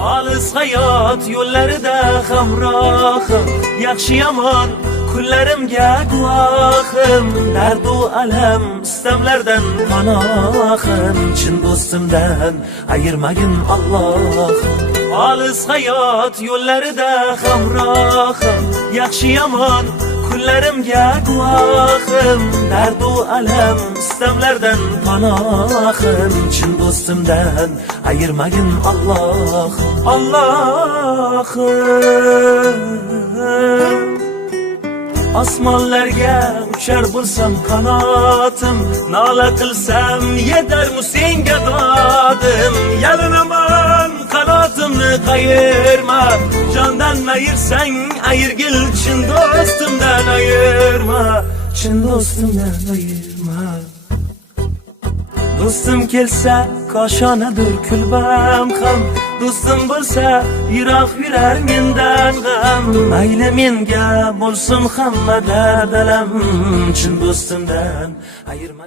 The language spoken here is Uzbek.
Olis hayot yo'llarida hamrohim, yaxshi yomon kunlarimga guvohim. Dardu alam istamlardan panohim, chin do'stimdan ayirmagin Alloh. Olis hayot yo'llarida hamrohim, yaxshi yomon kunlarimga guvohim. Dardu alam istamlardan panohim, chin do'stimdan ayirmagin Alloh. Allohim, osmonlarga uchar bo'lsam qanotim, nola qilsam yetarmi senga dodim. Yalinaman qanotimni qayirma, jondan ayirsang ayirgil, chin do'stimdan ayirma, chin do'stimdan ayirma. Do'stim kelsa koshonadir kulbam ham, do'stim bo'lsa yiroq yurar mendan g'am. Mayli menga bo'lsin hamma dardalam, chin do'stimdan ayirma.